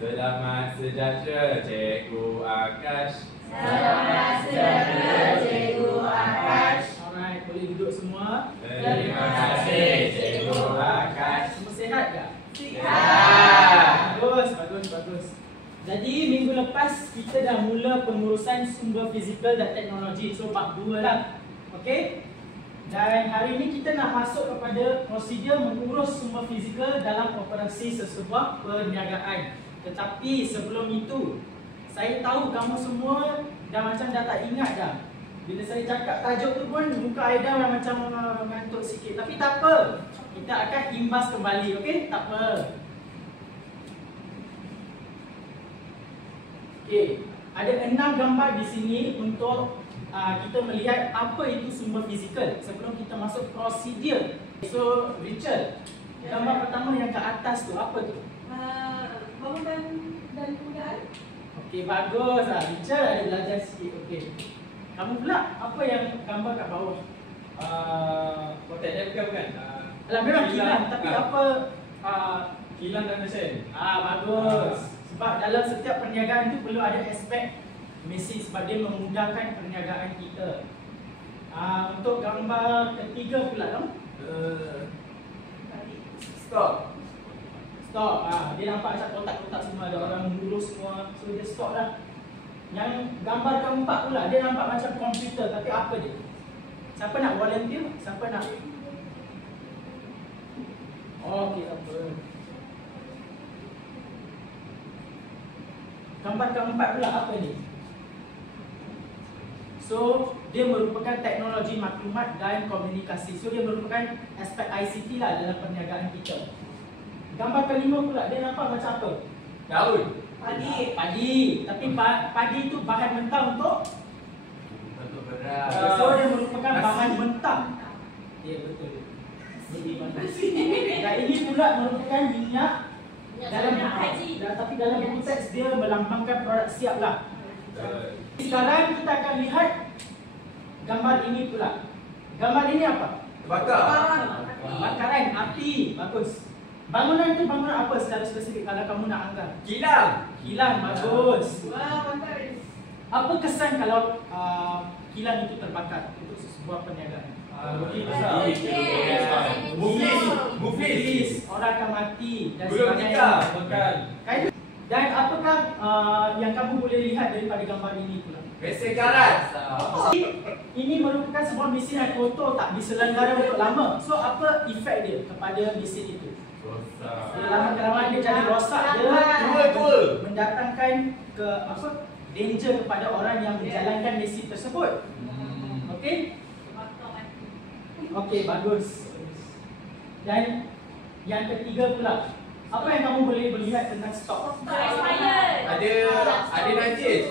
Selamat sejahtera Cikgu Akash. Selamat sejahtera Cikgu Akash. Alright, boleh duduk semua. Terima kasih Cikgu Akash. Semua sihat tak? Sihat. Bagus. Jadi minggu lepas kita dah mula pengurusan sumber fizikal dan teknologi. So bab 2 lah. Okey? Dan hari ini kita nak masuk kepada prosedur mengurus sumber fizikal dalam operasi sesebuah perniagaan. Tetapi sebelum itu, saya tahu kamu semua dah tak ingat dah. Bila saya cakap tajuk tu pun muka Aida dah macam mengantuk sikit. Tapi tak apa. Kita akan imbas kembali, okey? Tak apa. Okey, ada 6 gambar di sini untuk kita melihat apa itu sumber fizikal sebelum kita masuk prosedur. So, Richard, gambar pertama yang ke atas tu apa tu? Bangunan dan kemudahan. Okey, bagus lah. Richard ada belajar sikit. Okey. Kamu pula apa yang gambar kat bawah? Kotak dia bukan? Alah, memang kilang tapi apa Kilang dan mesin. bagus. Sebab dalam setiap perniagaan tu perlu ada aspek mesin sebab dia memudahkan perniagaan kita. Untuk gambar ketiga pula dong. Stop. Stop. Dia nampak macam kotak-kotak semua, ada orang mengurus semua. So dia stop lah. Yang gambar keempat pula, dia nampak macam komputer tapi apa dia? Siapa nak volunteer? Siapa nak? Okey, apa? Gambar keempat pula apa ni? So, dia merupakan teknologi maklumat dan komunikasi. So, dia merupakan aspek ICT lah dalam perniagaan kita. Gambar kelima pula, dia nampak macam apa? Daun. Padi. Tapi padi itu bahan mentah untuk Untuk beras. so dia merupakan bahan mentah. Ya, betul. Dan ini pula merupakan minyak dalam tapi dalam konteks dia melambangkan produk siap lah. Sekarang kita akan lihat gambar ini pula. Gambar ini apa? Bakar. Bakaran api. Bagus. Bangunan itu bangunan apa secara spesifik kalau kamu nak angkat? Kilang. Kilang. Bagus. Wah, pantas. Apa kesan kalau kilang itu terbakar untuk sebuah perniagaan? Rugi besar. Muflis, orang akan mati dan Belum sebagainya. bukan. Dan apakah yang kamu boleh lihat daripada gambar ini pula? Mesin karat. Ini merupakan sebuah mesin yang kotor tak diselenggara untuk lama. So apa efek dia kepada mesin itu? Dia lama-kelamaan dia jadi rosak, dia Tua. mendatangkan ke danger kepada orang yang menjalankan mesin tersebut. Okey? Okey, bagus. Dan yang ketiga pula, apa yang kamu boleh melihat tentang stok? Ada najis.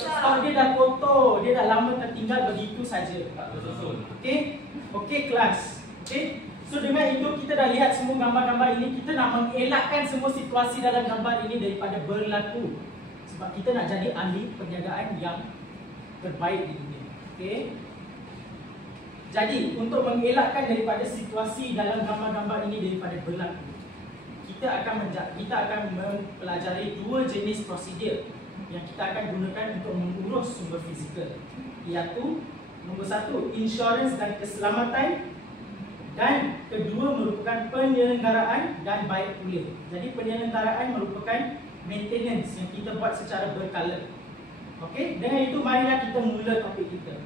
Stok dia dah kotor, dia dah lama tertinggal begitu saja. Okey? Okey kelas. Okey? So dengan itu kita dah lihat semua gambar-gambar ini, kita nak mengelakkan semua situasi dalam gambar ini daripada berlaku. Sebab kita nak jadi ahli perniagaan yang terbaik di dunia. Okey? Jadi untuk mengelakkan daripada situasi dalam gambar-gambar ini daripada berlaku, kita akan mempelajari 2 jenis prosedur yang kita akan gunakan untuk mengurus sumber fizikal, iaitu nombor 1 insurans dan keselamatan, dan kedua merupakan penyelenggaraan dan baik pulih. Jadi penyelenggaraan merupakan maintenance yang kita buat secara berkala. Okey, dengan itu marilah kita mula topik kita.